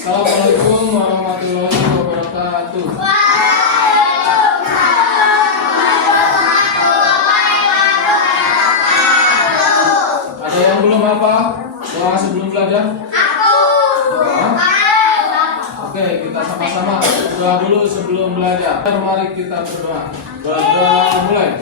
Assalamualaikum warahmatullahi wabarakatuh. Ada yang belum apa? Doa sebelum belajar? Oke, kita sama-sama berdoa dulu sebelum belajar. Mari kita berdoa. Berdoa mulai.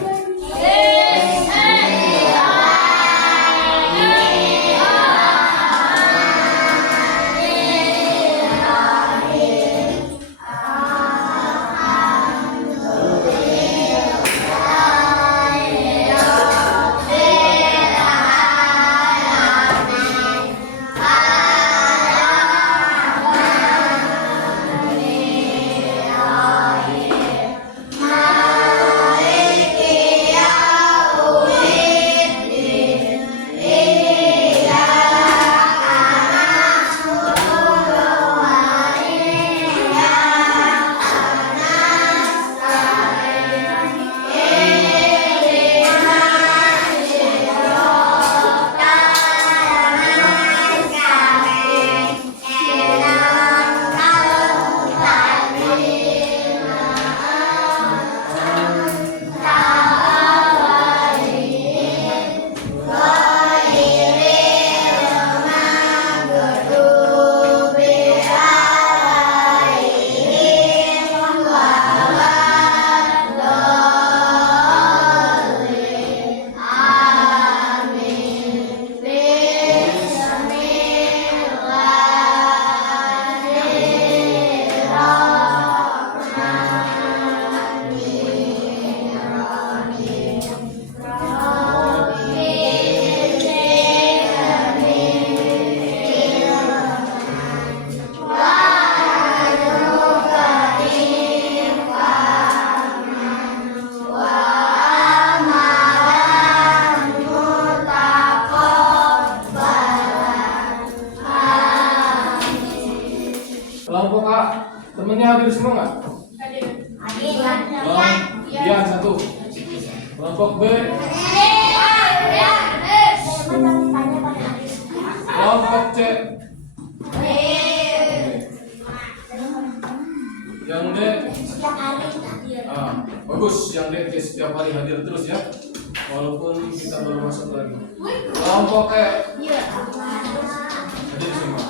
Kelompok A, temennya hadir semua nggak? Hadir. Iya, satu. Kelompok B. Kelompok C. Yang D. Bagus, yang D setiap hari hadir terus ya. Walaupun kita baru masuk lagi. Kelompok E. Hadir semua.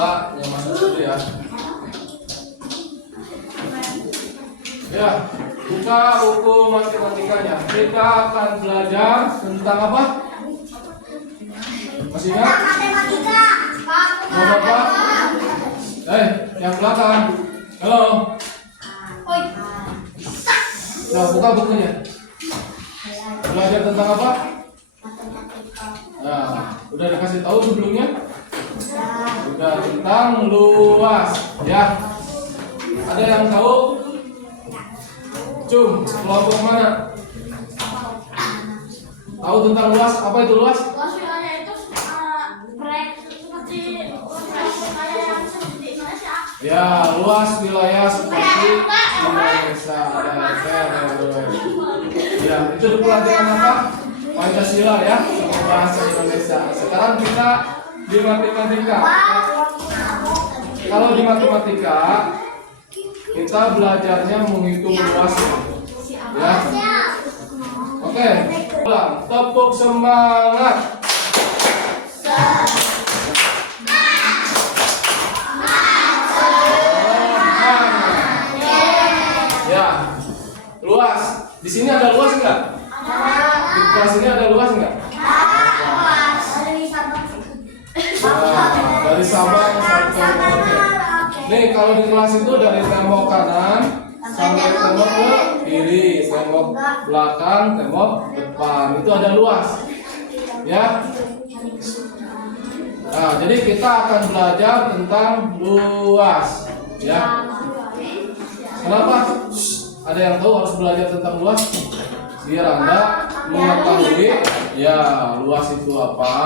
Maka yang masuk dulu ya. Ya, buka buku matematikanya. Kita akan belajar tentang apa? Masih ingat? Matematika. Bapak? Yang belakang. Halo. Nah, buka bukunya. Belajar tentang apa? Nah, udah dikasih tahu sebelumnya? Udah, tentang luas ya. Ada yang tahu? Kelompok mana? Tahu tentang luas? Apa itu luas? Luas wilayah itu seperti Indonesia. Ya, luas wilayah seperti Indonesia. Ya, itu pelajaran apa? Pancasila ya, sama bahasa Indonesia. Sekarang kita di matematika. Kalau di matematika kita belajarnya menghitung luas ya. Oke, tepuk semangat. Ya, luas. Di sini ada luas enggak? Di kelas ini ada luas enggak? Dari Sabang sampai Merauke. Nih, kalau di kelas itu dari tembok kanan sampai tembok ke kiri, tembok belakang, tembok depan. Itu ada luas. Ya. Nah, jadi kita akan belajar tentang luas. Ya. Kenapa? Ada yang tahu harus belajar tentang luas? Biar Anda mengetahui ya luas itu apa.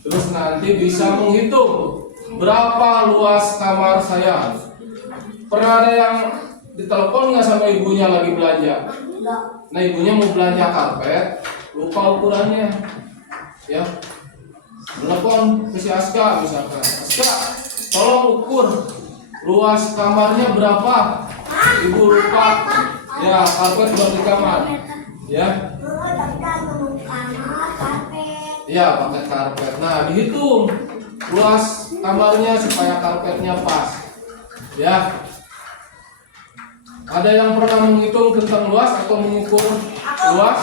Terus nanti bisa menghitung berapa luas kamar saya. Pernah ada yang ditelepon nggak sama ibunya lagi belanja? Nah, ibunya mau belanja karpet, lupa ukurannya, ya. Telepon, telepon ke si Aska misalkan, Aska, tolong ukur luas kamarnya berapa? Ibu lupa. Ya, karpet buat di kamar. Ya. Ya, pakai karpet. Nah, dihitung luas kamarnya supaya karpetnya pas. Ya. Ada yang pernah menghitung tentang luas atau mengukur luas?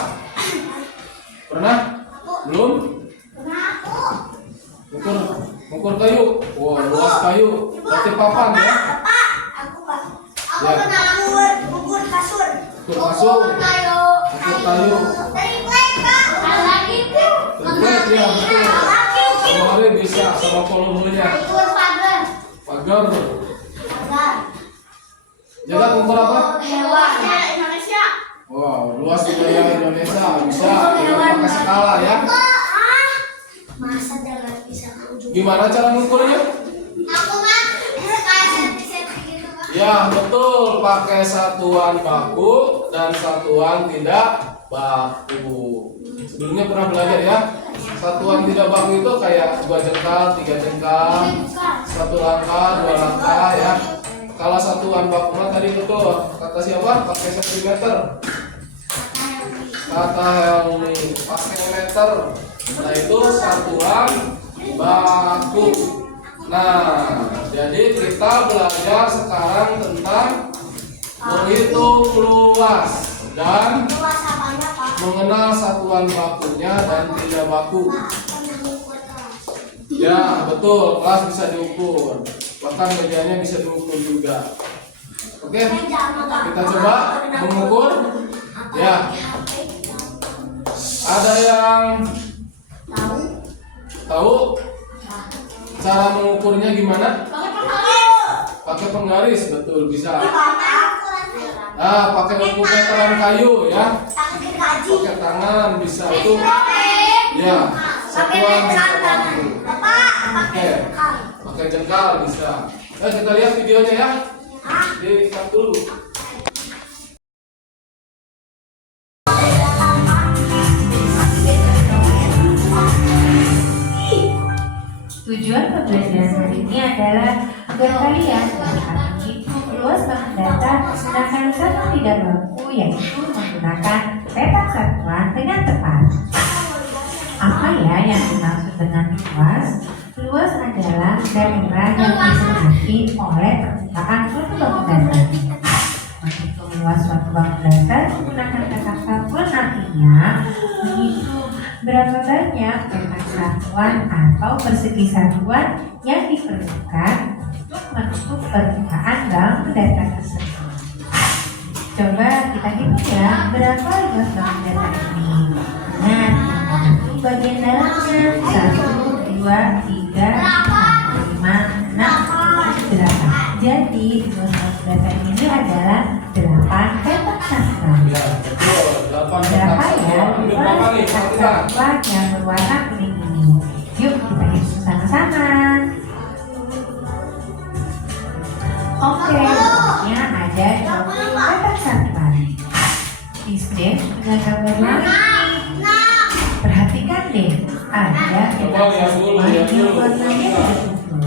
Pernah? Belum? Ukur kayu. Wah, luas kayu. Berarti papan ya? Ya. Ukur kasur. Ukur kayu. Triplek ya, betul. Sama hari bisa sama volumenya. Pagar. Jaga ukur apa? Indonesia. Wow, luas wilayah Indonesia bisa dengan pakai skala ya. Masa jangan bisa Gimana cara mengukurnya? Aku mah kayak senti-senti gitu, Pak. Ya, betul, pakai satuan baku dan satuan tidak baku. Sebelumnya pernah belajar ya. Satuan tidak baku itu kayak 2 jengkal, 3 jengkal, 1 langkah, 2 langkah ya. Kalau satuan baku mah tadi betul. Kata siapa? Pakai sentimeter. Kata Helmi pakai meter. Nah, itu satuan baku. Nah, jadi kita belajar sekarang tentang menghitung luas dan Luas apanya, Pak? mengenal satuan bakunya dan tidak baku. Ya, betul, kelas bisa diukur. Bahkan mejanya bisa diukur juga. Oke, kita coba mengukur. Ya, ada yang tahu cara mengukurnya gimana? Pakai penggaris, betul, bisa. Pakai ukur meteran kayu ya. Pakai tangan bisa itu. Ya, satuan baku. Oke, pakai jengkal bisa. Kita lihat videonya ya. Di-start dulu. Tujuan pembelajaran hari ini adalah agar kalian memahami luas bank data menggunakan satu tidak baku, yaitu menggunakan petak satuan dengan tepat. Apa ya yang dimaksud dengan luas? Luas adalah daerah yang dipenuhi oleh permukaan suatu bank data. Menghitung luas suatu bank data menggunakan petak satuan artinya menghitung berapa banyak petak satuan atau persegi satuan yang diperlukan untuk menutup permukaan bank data tersebut. Coba kita hitung ya, berapa luas bank data ini? Nah, bagian dalamnya 1, 2, 3, 4, 5, 6, 8. Jadi luas bank data ini adalah 8 petak satuan. Ya, betul. 8 petak Berapa ya satuan. Ada luas berapa nih? petak Perhatikan. satuan yang berwarna kuning ini? Yuk kita hitung sama-sama. Oke, berikutnya ada 20 petak satuan. Isden dengan gambar lain. Perhatikan deh, ada petak satuan yang warnanya berkumpul.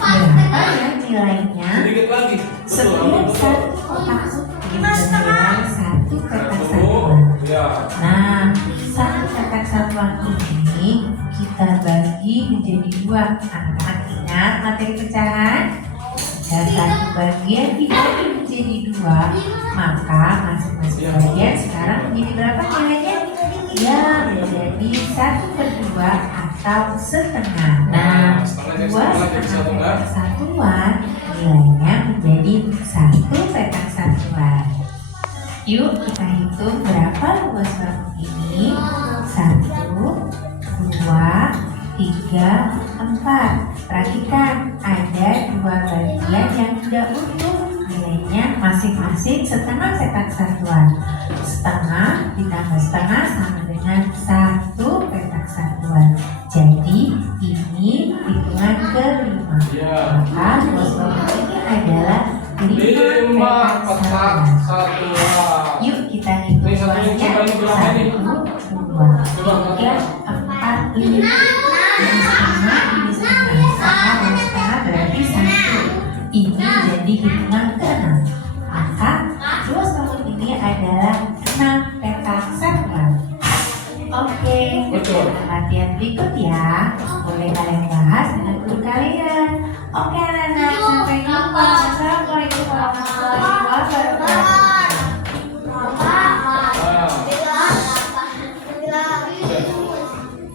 Berapa ya nilainya? Sedikit lagi. Betul, Setiap betul. satu kotak putih bernilai 1 petak satuan. Ya. Nah, 1 petak satuan ini kita bagi menjadi 2. Anak-anak ingat materi pecahan? Dan satu bagian dibagi menjadi 2, maka masing-masing bagian sekarang menjadi berapa nilainya? Ya, menjadi 1/2 atau setengah. Nah, 2/2 petak satuan nilainya menjadi 1 petak satuan. Yuk kita hitung berapa luas bank ini. 1, 2, 3, 4. Perhatikan, ada 2 bagian yang tidak utuh. Nilainya masing-masing setengah petak satuan. Setengah ditambah setengah sama dengan 1 petak satuan. Jadi ini hitungan kelima. Ya. Maka luas bank ini adalah 5 5 petak petak satuan. satuan. Yuk kita hitung Ini satu yang luasnya. coba ini berapa ini? 1, 2, 3, 4, Ini sama, ini sama. Setengah dan setengah berarti 1. Ini jadi hitungan ke-6. Maka luas bangun ini adalah 6 petak satuan. Oke, Betul. latihan berikut ya. Boleh kalian bahas dengan guru kalian. Oke anak-anak, sampai jumpa. Assalamualaikum warahmatullahi wabarakatuh.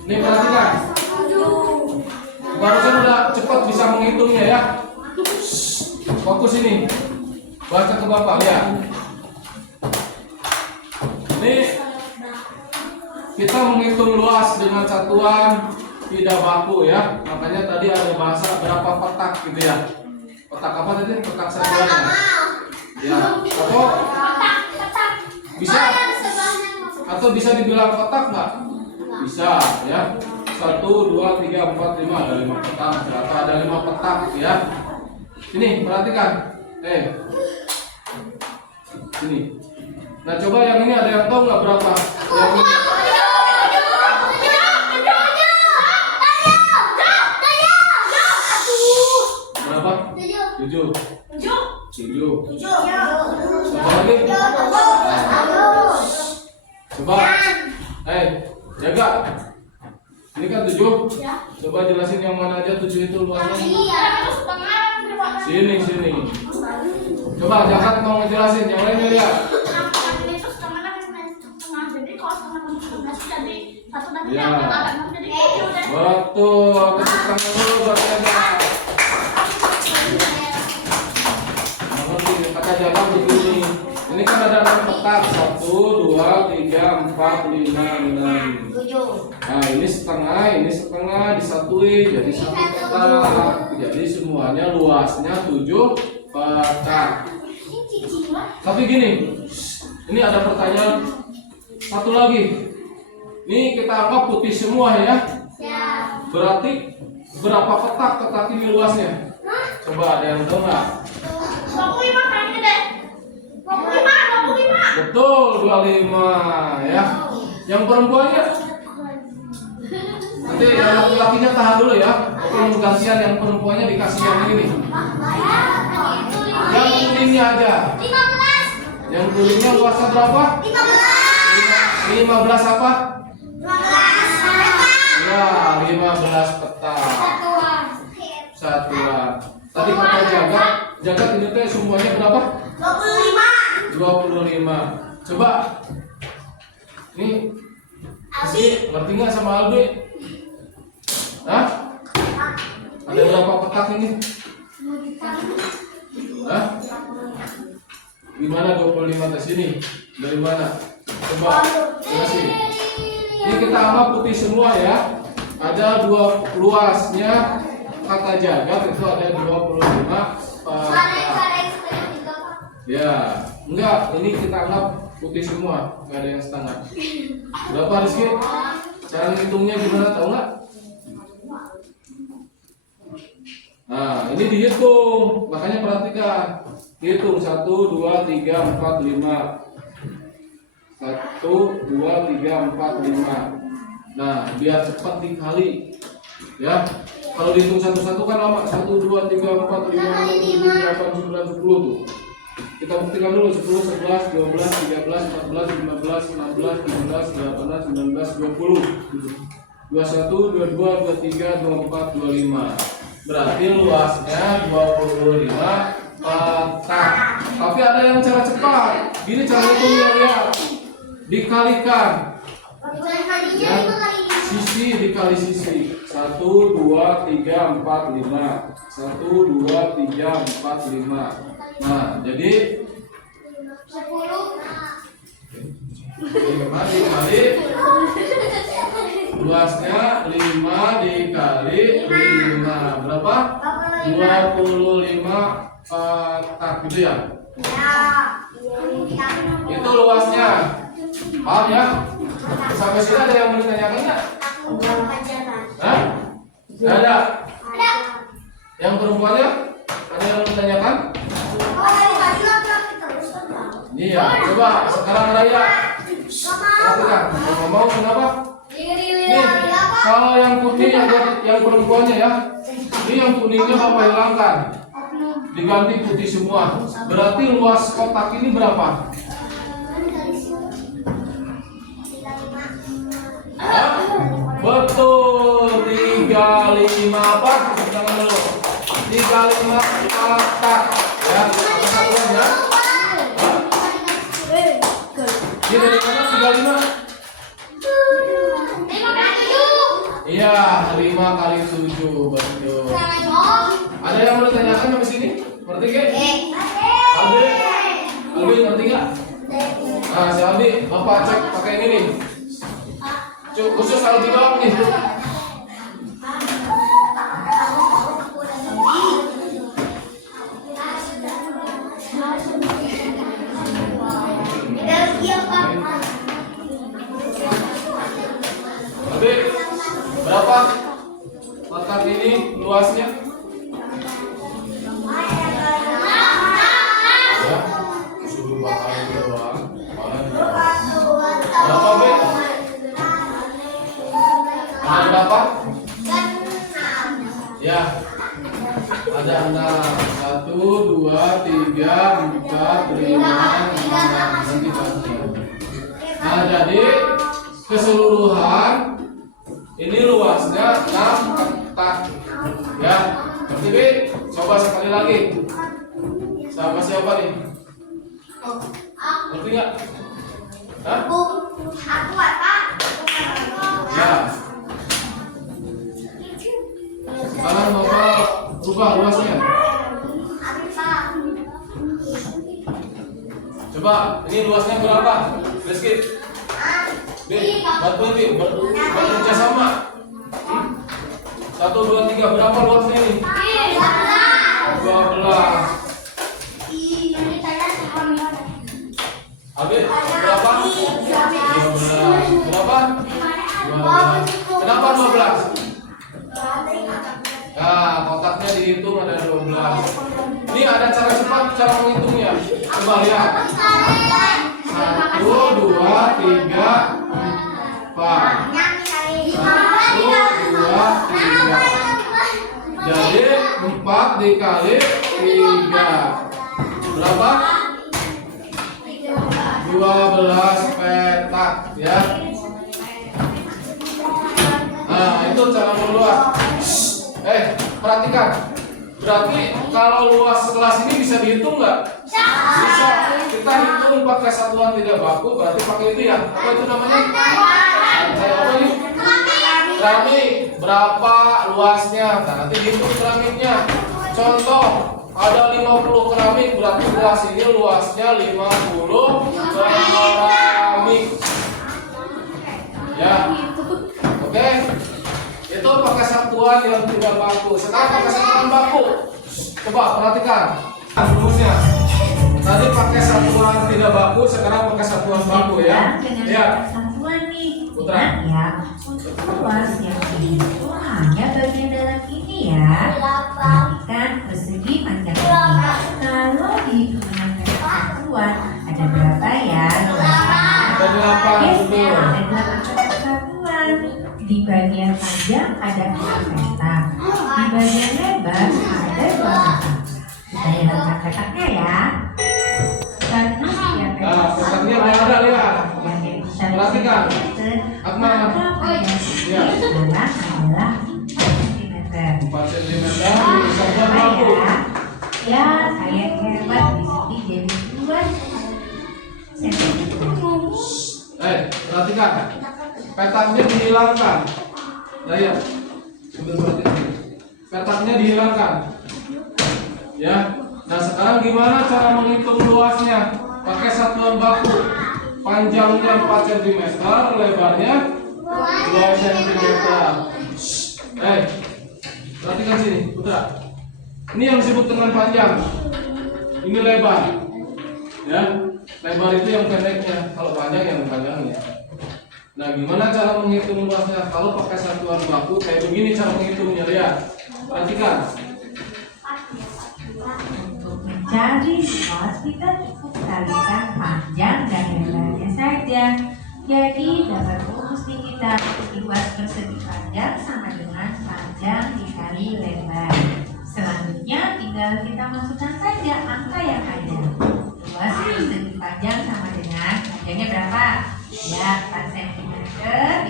Nih perhatikan, barusan udah cepat bisa menghitungnya ya. Fokus ini, baca ke bapak ya. Ini kita menghitung luas dengan satuan tidak baku ya. Makanya tadi ada bahasa berapa petak gitu ya. Petak apa tadi? Petak satuannya. Ya. Atau bisa dibilang petak nggak? Bisa ya. 1, 2, 3, 4, 5 ada 5 petak. Ternyata ada 5 petak ya. Ini perhatikan. Ini. Nah coba yang ini ada yang tahu nggak berapa? Yang ini. Berapa? 7. 7. Coba. Jaga. Ini kan 7. Coba jelasin yang mana aja 7 itu luasnya. Sini. Coba jangan mau ngejelasin, yang lainnya lihat. Ya. Betul, tepuk tangan dulu buat Jaga. Kata Jaga begini. Ini kan ada 6 petak. 1, 2, 3, 4, 5, 6. Nah ini setengah disatuin jadi 1 petak. Jadi semuanya luasnya 7 petak. Tapi gini, ini ada pertanyaan satu lagi. Ini kita anggap putih semua ya. Berarti berapa petak ini luasnya? Coba ada yang tahu nggak? 25 kayaknya deh. 25. Betul, 25 ya. Yang perempuannya? Nanti yang laki-lakinya tahan dulu ya. Oke, gantian yang perempuannya dikasih yang ini. Yang kuningnya aja. 15. Yang kuningnya luasnya berapa? 15 apa? 15. Ya, 15 petak. Satuan. Tadi kata Jaga ini teh semuanya berapa? 25. Coba. Nih. Rizky, ngerti nggak sama Albi? Hah? Ada berapa petak ini? Hah? Gimana 25 ke sini? Dari mana? Coba jelasin. Ini kita anggap putih semua ya. Ada 2 luasnya kata Jaga itu ada 25 petak. Ya, enggak, ini kita anggap putih semua, nggak ada yang setengah. Berapa Rizky? Cara ngitungnya gimana tahu nggak? Nah, ini dihitung, makanya perhatikan. Hitung 1, 2, 3, 4, 5. 1, 2, 3, 4, 5. Nah, biar cepat dikali. Ya, kalau dihitung satu-satu kan lama. 1, 2, 3, 4, 5, 6, 7, 8, 9, 10 tuh. Kita buktikan dulu 10, 11, 12, 13, 14, 15, 16, 17, 18, 19, 20, 21, 22, 23, 24, 25. Berarti luasnya 25 petak. Tapi ada yang cara cepat. Gini cara hitungnya lihat. Dikalikan. Ya, sisi dikali sisi. 1, 2, 3, 4, 5. 1, 2, 3, 4, 5. Nah, jadi 10. dikali luasnya 5 dikali 5 berapa? 25 petak gitu ya? Itu luasnya. Paham ya? Sampai sini ada yang mau ditanyakan nggak? Hah? Nggak ada? Yang perempuannya? Ada yang mau ditanyakan? Iya, coba sekarang Raya. Perhatikan, ngomong kenapa? Nih. Kalau yang putih yang perempuannya ya. Ini yang kuningnya Bapak hilangkan. Diganti putih semua. Berarti luas kotak ini berapa? Hah? Betul, 35 apa? Jangan dulu. 35 kotak. Ya, apa satuannya? Hah? Ini dari mana 35? Iya, 5 kali 7, betul. Ada yang mau ditanyakan sampai sini? Ngerti gak? Albi ngerti gak? Nah, si Albi, Bapak cek pakai ini nih. Khusus Albi doang nih. Albi, berapa kotak ini luasnya? Ya, suruh bakal doang. Berapa, Be? Ada berapa? Ya, ada 6. 1, 2, 3, 4, 5, 6. Nanti bagi. Nah, jadi keseluruhan ini luasnya 6 kotak. Ya, ngerti, Be? Coba sekali lagi. Sama siapa nih? Ngerti nggak? Hah? Ya. Sekarang Bapak rubah luasnya. Coba, ini luasnya berapa? Rizky. Bantuin Bi, bekerja sama. 1, 2, 3, berapa luasnya ini? 12. Habis berapa? 12. Berapa? 12. Kenapa 12? Nah, kotaknya dihitung ada 12. Ini ada cara cepat cara menghitungnya. Coba lihat. 1, 2, 3, 4. 1, 2, 3. Jadi 4 dikali 3. Berapa? 12 petak ya. Nah, itu cara meluas. Perhatikan. Berarti kalau luas kelas ini bisa dihitung nggak? Bisa. Kita hitung pakai satuan tidak baku, berarti pakai itu ya. Apa itu namanya? Apa ini? Keramik. Berapa luasnya? Nah, nanti dihitung keramiknya. Contoh, ada 50 keramik, berarti kelas ini luasnya 50 keramik. Ya. Oke. Itu pakai satuan yang tidak baku. Sekarang pakai satuan baku. Coba perhatikan rumusnya. Tadi pakai satuan tidak baku, sekarang pakai satuan baku ya. Ya. Satuan nih. Putra. Ya, untuk luas yang itu hanya bagian dalam ini ya. Perhatikan persegi panjang ini. Kalau dihitung dengan satuan ada berapa ya? Ada 8, betul. Ada 8 petak satuan. Di bagian panjang ada 4 petak. Di bagian lebar ada 2 petak. Kita hilangkan petaknya ya. Terus ya Nah, petaknya nggak ada, lihat. Perhatikan. Akmal. Ya. Adalah 4 cm. 4 cm di satuan baku. Ya, saya hebat di sini jadi 2 cm. Perhatikan. Petaknya dihilangkan. Nah, ya. Petaknya dihilangkan. Ya. Nah, sekarang gimana cara menghitung luasnya? Pakai satuan baku. Panjangnya 4 cm, lebarnya 2 cm. Perhatikan sini, Putra. Ini yang disebut dengan panjang. Ini lebar. Ya. Lebar itu yang pendeknya, kalau panjang yang panjangnya. Nah, gimana cara menghitung luasnya? Kalau pakai satuan baku kayak begini cara menghitungnya, lihat. Perhatikan. Untuk mencari luas kita cukup kalikan panjang dan lebarnya saja. Jadi dapat rumus nih kita dikali luas persegi panjang sama dengan panjang dikali lebar. Selanjutnya tinggal kita masukkan saja angka yang ada. Luas persegi panjang sama dengan panjangnya berapa? Ya, 4 cm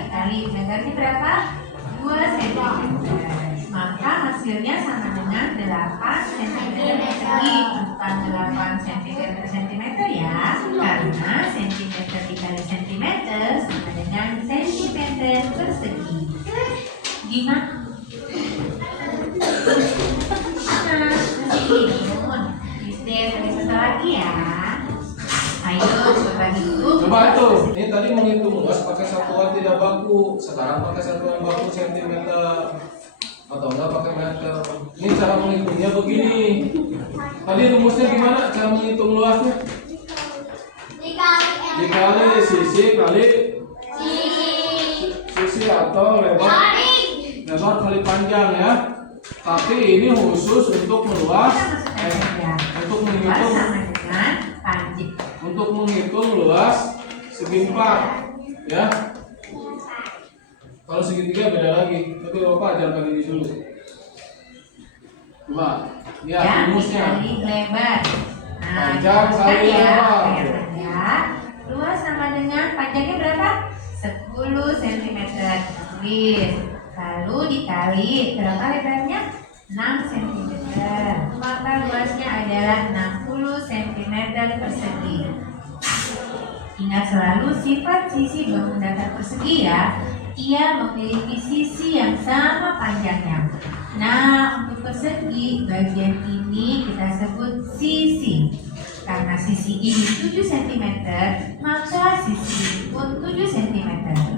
dikali lebarnya berapa? 2 cm. Maka hasilnya sama dengan 8 cm persegi, bukan 8 cm per cm ya, karena cm dikali cm sama dengan cm persegi. Gimana? Satu lagi ya. Ayo coba hitung. Coba itu. Ini tadi menghitung luas pakai satuan tidak baku. Sekarang pakai satuan baku sentimeter atau enggak pakai meter. Ini cara menghitungnya begini. Tadi rumusnya gimana? Cara menghitung luasnya? Dikali sisi kali sisi atau lebar kali panjang ya. Tapi ini khusus untuk meluas, untuk menghitung luas segi 4 ya. Kalau segitiga beda lagi. Tapi Bapak ajarkan ini dulu. Coba lihat rumusnya. Lebar. Panjang kali lebar. Luas sama dengan panjangnya berapa? 10 cm. Tulis. Lalu dikali berapa lebarnya? 6 cm. Maka luasnya adalah 60 cm persegi. Ingat selalu sifat sisi bangun datar persegi ya. Ia memiliki sisi yang sama panjangnya. Nah, untuk persegi bagian ini kita sebut sisi. Karena sisi ini 7 cm, maka sisi pun 7 cm.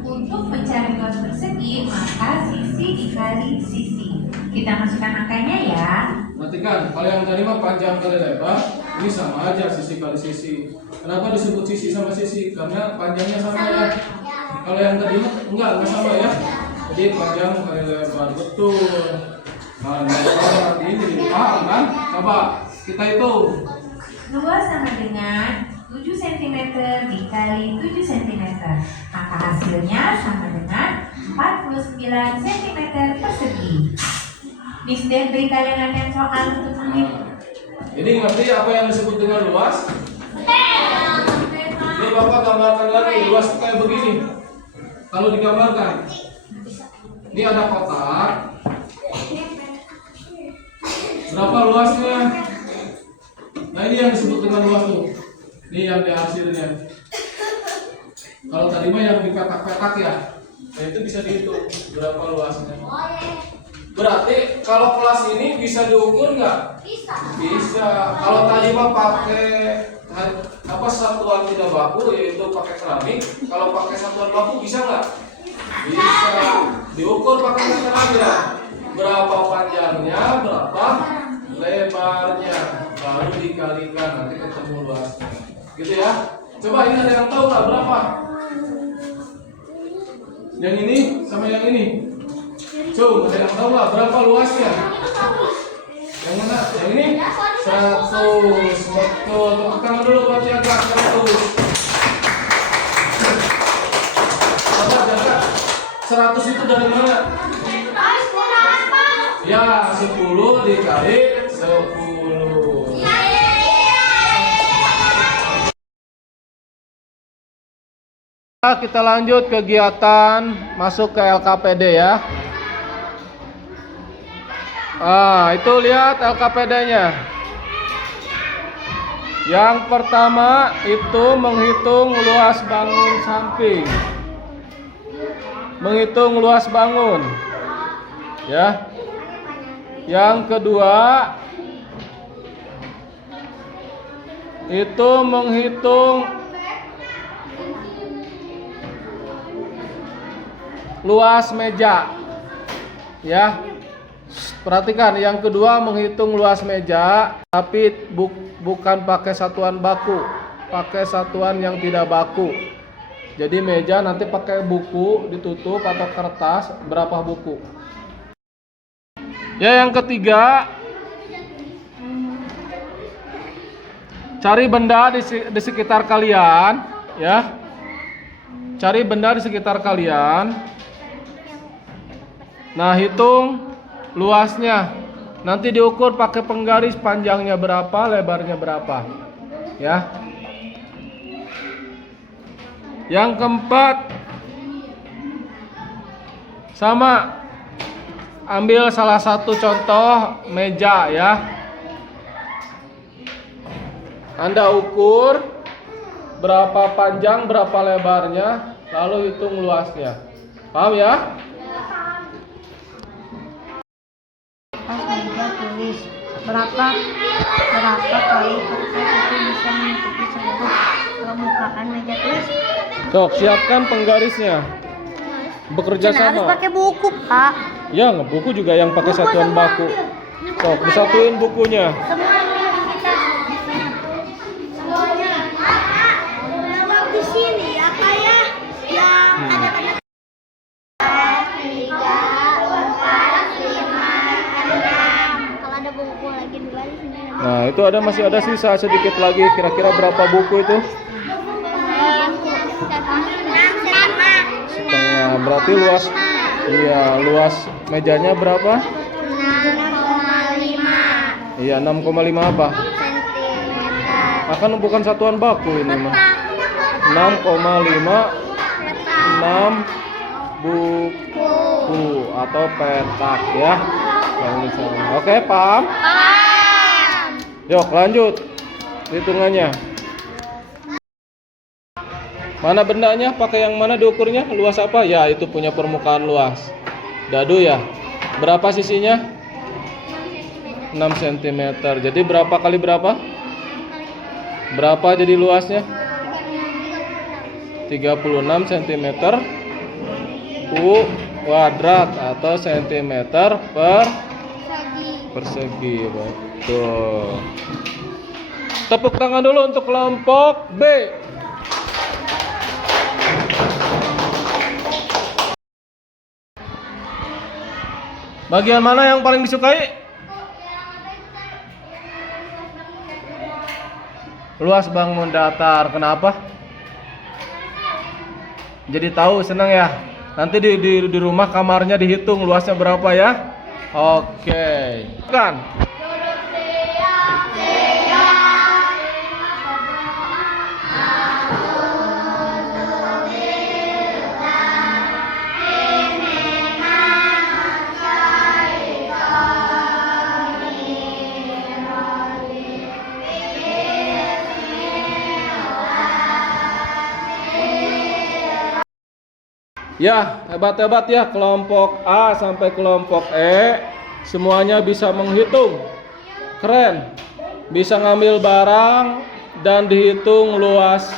Untuk mencari luas persegi, maka sisi dikali sisi. Kita masukkan angkanya ya. Perhatikan, kalau yang tadi mah panjang kali lebar, ini sama aja sisi kali sisi. Kenapa disebut sisi sama sisi? Karena panjangnya sama ya. Kalau yang tadi mah enggak sama ya. Jadi panjang kali lebar, betul. Nah, berarti ini paham kan? Coba kita hitung. Luas sama dengan 7 cm dikali 7 cm. Maka hasilnya sama dengan 49 cm persegi. Mister beri kalian latihan soal untuk menghitung. Jadi ngerti apa yang disebut dengan luas? Ini Bapak gambarkan lagi, luas itu kayak begini. Kalau digambarkan, ini ada kotak. Berapa luasnya? Nah ini yang disebut dengan luas tuh. Ini yang di hasilnya. Kalau tadi mah yang di petak-petak ya. Nah itu bisa dihitung berapa luasnya. Berarti kalau kelas ini bisa diukur nggak? Bisa. Kalau tadi mah pakai satuan tidak baku, yaitu pakai keramik. Kalau pakai satuan baku bisa nggak? Bisa. Diukur pakai meter aja. Berapa panjangnya, berapa lebarnya, baru dikalikan, nanti ketemu luasnya. Gitu ya. Coba ini ada yang tahu nggak berapa? Yang ini sama yang ini. Coba ada yang tahu nggak berapa luasnya? Yang mana? Yang ini? 100. Betul. Tepuk tangan dulu buat jaga 100. Apa jaga? 100 itu dari mana? Ya, 10 dikali 10. Kita lanjut kegiatan masuk ke LKPD ya. Itu lihat LKPD-nya. Yang pertama itu menghitung luas bangun samping. Menghitung luas bangun. Ya. Yang kedua itu menghitung luas meja. Ya. Perhatikan, yang kedua menghitung luas meja, tapi bukan pakai satuan baku, pakai satuan yang tidak baku. Jadi meja nanti pakai buku ditutup atau kertas, berapa buku. Ya, yang ketiga cari benda di sekitar kalian, ya. cari benda di sekitar kalian. Nah, hitung luasnya. Nanti diukur pakai penggaris, panjangnya berapa, lebarnya berapa. Ya. Yang keempat, sama, ambil salah satu contoh meja ya. Anda ukur berapa panjang, berapa lebarnya, lalu hitung luasnya. Paham ya? Atas meja tulis berapa kali kertas itu bisa menutupi seluruh permukaan meja tulis. Sok, siapkan penggarisnya. Bekerja Harus sama. pakai buku, Pak. Ya, buku juga yang pakai satuan baku. Sok, disatuin bukunya. Semuanya. Di sini apa ya? Yang ada 3, 4, 5, 6. Kalau ada buku lagi dua di sini. Nah, itu masih ada sisa sedikit lagi. Kira-kira berapa buku itu? Setengah. Berarti luas. Iya, luas mejanya berapa? 6,5 Iya, 6,5 apa? cm. Akan bukan satuan baku ini mah. 6,5 6 buku atau petak ya. Yang di sana. Oke, paham? Yuk, lanjut hitungannya. Mana bendanya? Pakai yang mana diukurnya? Luas apa? Ya, itu punya permukaan luas. Dadu ya. Berapa sisinya? 6 cm. Jadi berapa kali berapa? Berapa jadi luasnya? 36 cm kuadrat atau cm persegi. Betul. Tepuk tangan dulu untuk kelompok B. Bagian mana yang paling disukai? Luas bangun datar. Kenapa? Jadi tahu, senang ya. Nanti di rumah kamarnya dihitung luasnya berapa ya. Oke. Kan? Ya, hebat-hebat ya, kelompok A sampai kelompok E semuanya bisa menghitung. Keren. Bisa ngambil barang dan dihitung luas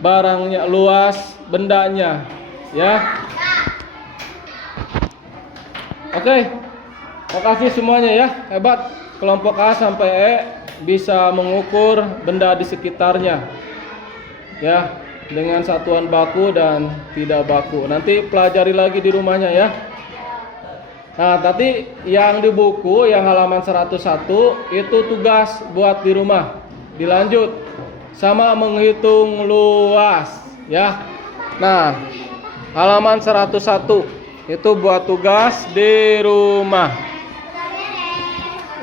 barangnya, luas bendanya, ya. Oke. Makasih semuanya ya. Hebat. Kelompok A sampai E bisa mengukur benda di sekitarnya. Ya. Dengan satuan baku dan tidak baku. Nanti pelajari lagi di rumahnya ya. Nah, tadi yang di buku yang halaman 101 itu tugas buat di rumah. Dilanjut sama menghitung luas ya. Nah, halaman 101 itu buat tugas di rumah.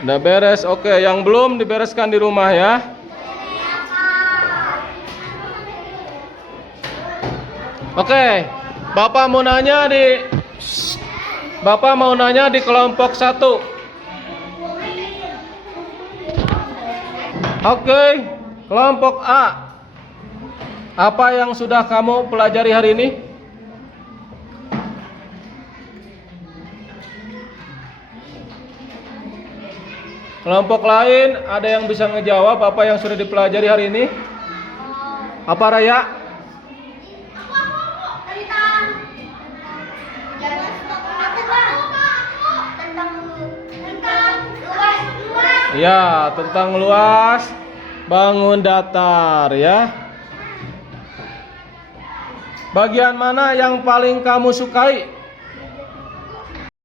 Udah beres? Oke, yang belum dibereskan di rumah ya. Oke, Bapak mau nanya di kelompok 1. Oke, kelompok A. Apa yang sudah kamu pelajari hari ini? Kelompok lain ada yang bisa ngejawab apa yang sudah dipelajari hari ini? Apa Raya? Ya, tentang luas bangun datar ya. Bagian mana yang paling kamu sukai?